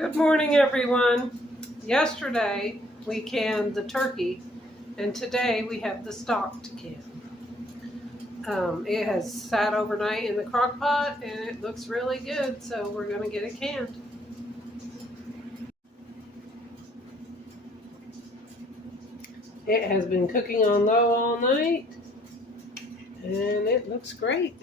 Good morning, everyone. Yesterday we canned the turkey, and today we have the stock to can. It has sat overnight in the crock pot and it looks really good, so we're going to get it canned. It has been cooking on low all night and it looks great.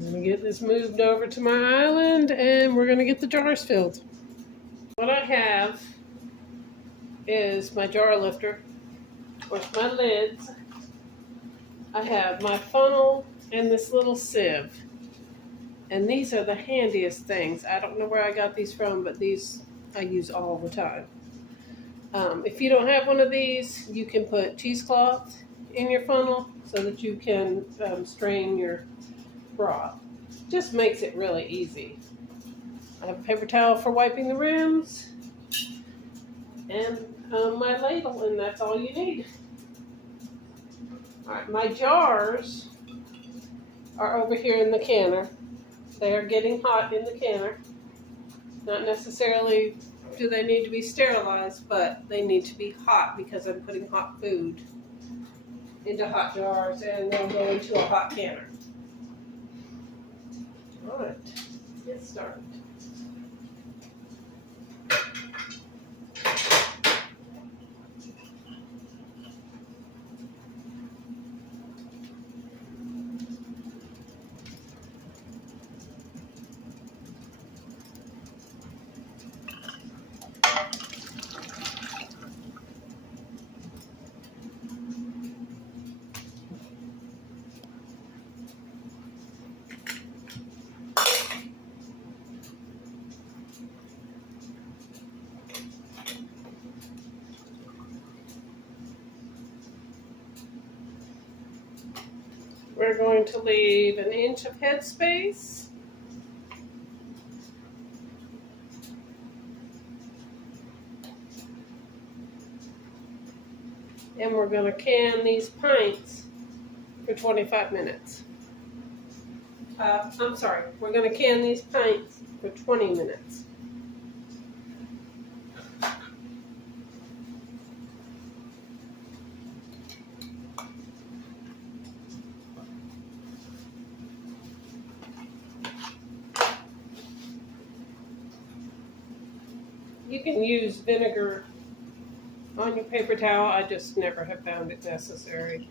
I'm going to get this moved over to my island and we're going to get the jars filled. What I have is my jar lifter with my lids. I have my funnel and this little sieve. And these are the handiest things. I don't know where I got these from, but these I use all the time. If you don't have one of these, you can put cheesecloth in your funnel so that you can strain your broth. Just makes it really easy. I have a paper towel for wiping the rims and my ladle, and that's all you need. All right, my jars are over here in the canner. They are getting hot in the canner. Not necessarily do they need to be sterilized, but they need to be hot because I'm putting hot food into hot jars and they'll go into a hot canner. All right, get started. We're going to leave 1 inch of headspace. And we're going to can these pints for 25 minutes. I'm sorry, we're going to can these pints for 20 minutes. You can use vinegar on your paper towel. I just never have found it necessary.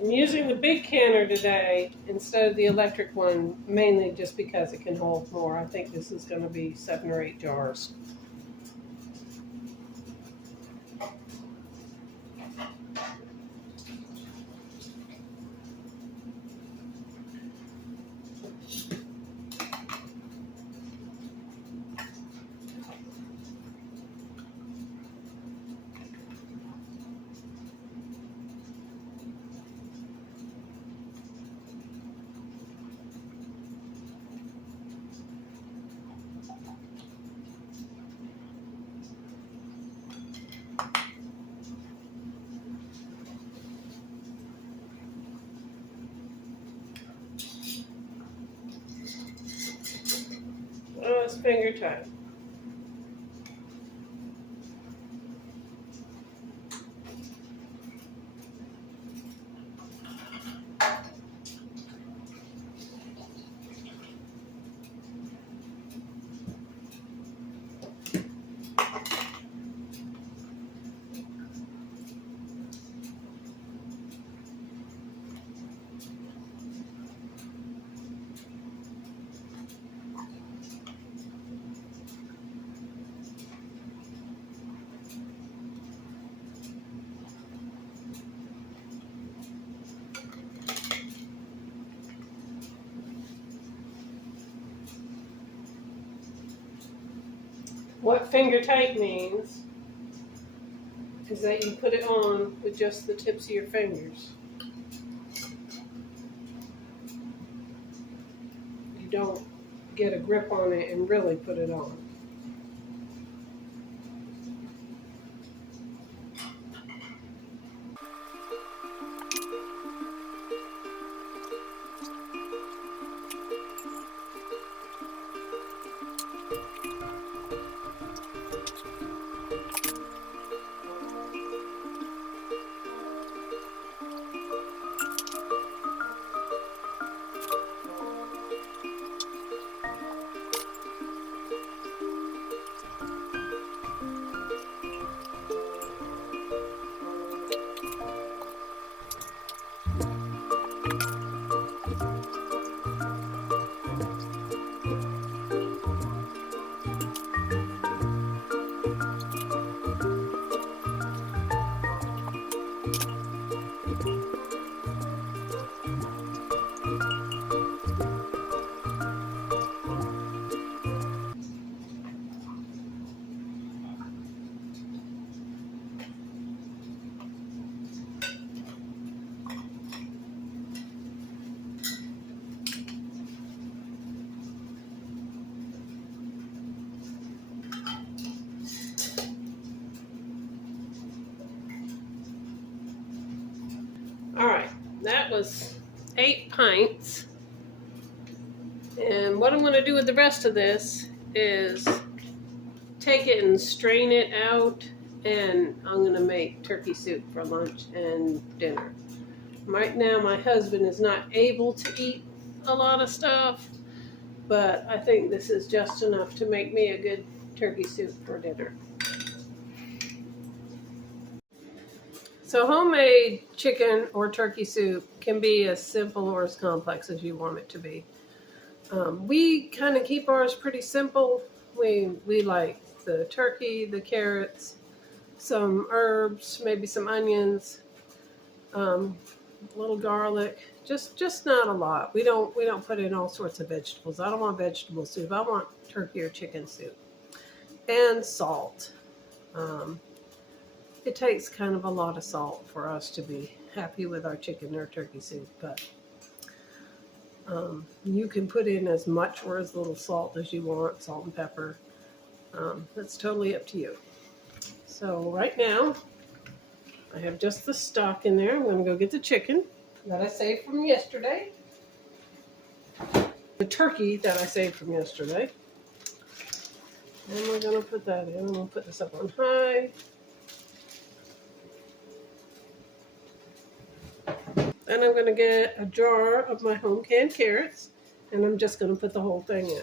I'm using the big canner today instead of the electric one, mainly just because it can hold more. I think this is going to be 7 or 8 jars. Oh, it's finger time. What finger tight means is that you put it on with just the tips of your fingers. You don't get a grip on it and really put it on. All right, that was 8 pints. And what I'm going to do with the rest of this is take it and strain it out, and I'm going to make turkey soup for lunch and dinner. Right now my husband is not able to eat a lot of stuff, but I think this is just enough to make me a good turkey soup for dinner. So homemade chicken or turkey soup can be as simple or as complex as you want it to be. We kind of keep ours pretty simple. We like the turkey, the carrots, some herbs, maybe some onions, a little garlic, just not a lot. We don't put in all sorts of vegetables. I don't want vegetable soup. I want turkey or chicken soup. And salt. It takes kind of a lot of salt for us to be happy with our chicken or turkey soup, but you can put in as much or as little salt as you want, salt and pepper. That's totally up to you. So right now, I have just the stock in there. I'm going to go get the chicken that I saved from yesterday. The turkey that I saved from yesterday. And we're going to put that in. I'm going to put this up on high. Then I'm going to get a jar of my home canned carrots, and I'm just going to put the whole thing in.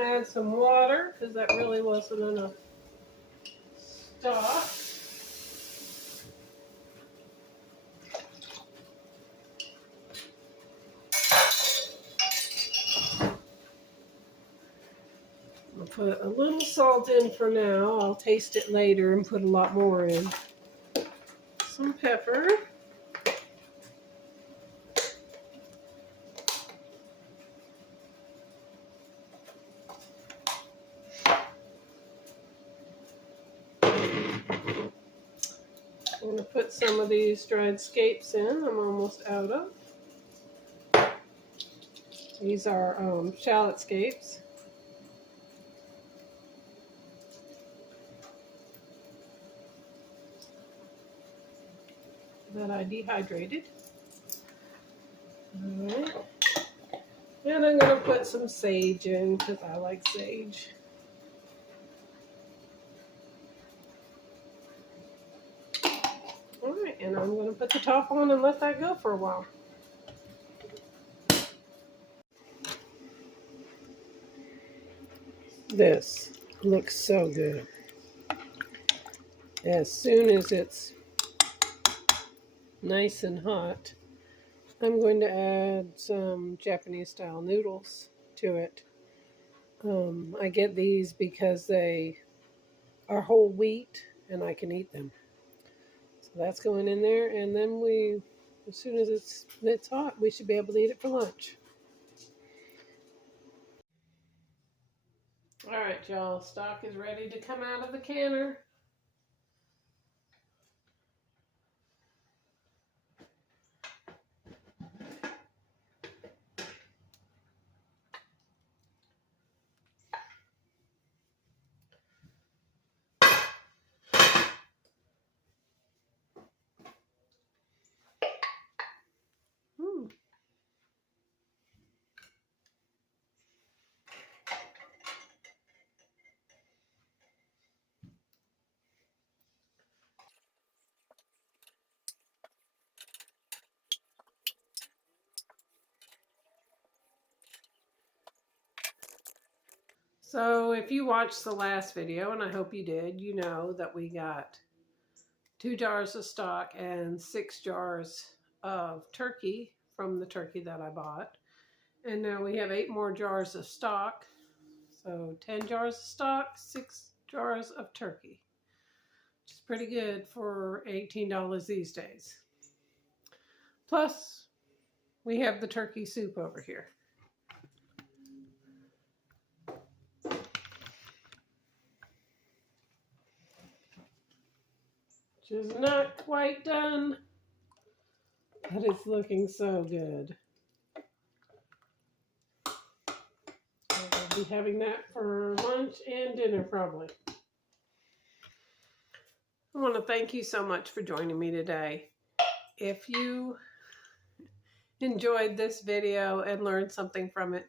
Add some water because that really wasn't enough stock. I'll put a little salt in for now. I'll taste it later and put a lot more in. Some pepper. I'm going to put some of these dried scapes in. I'm almost out of. These are shallot scapes that I dehydrated. All right. And I'm going to put some sage in because I like sage. All right, and I'm going to put the top on and let that go for a while. This looks so good. As soon as it's nice and hot, I'm going to add some Japanese style noodles to it. I get these because they are whole wheat and I can eat them. So that's going in there, and then as soon as it's hot, we should be able to eat it for lunch. All right, y'all, stock is ready to come out of the canner. So if you watched the last video, and I hope you did, you know that we got 2 jars of stock and 6 jars of turkey from the turkey that I bought. And now we have 8 more jars of stock. So 10 jars of stock, 6 jars of turkey. Which is pretty good for $18 these days. Plus, we have the turkey soup over here. which is not quite done, but it's looking so good. I'll be having that for lunch and dinner probably. I want to thank you so much for joining me today. If you enjoyed this video and learned something from it,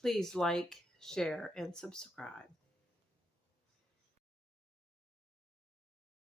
please like, share, and subscribe.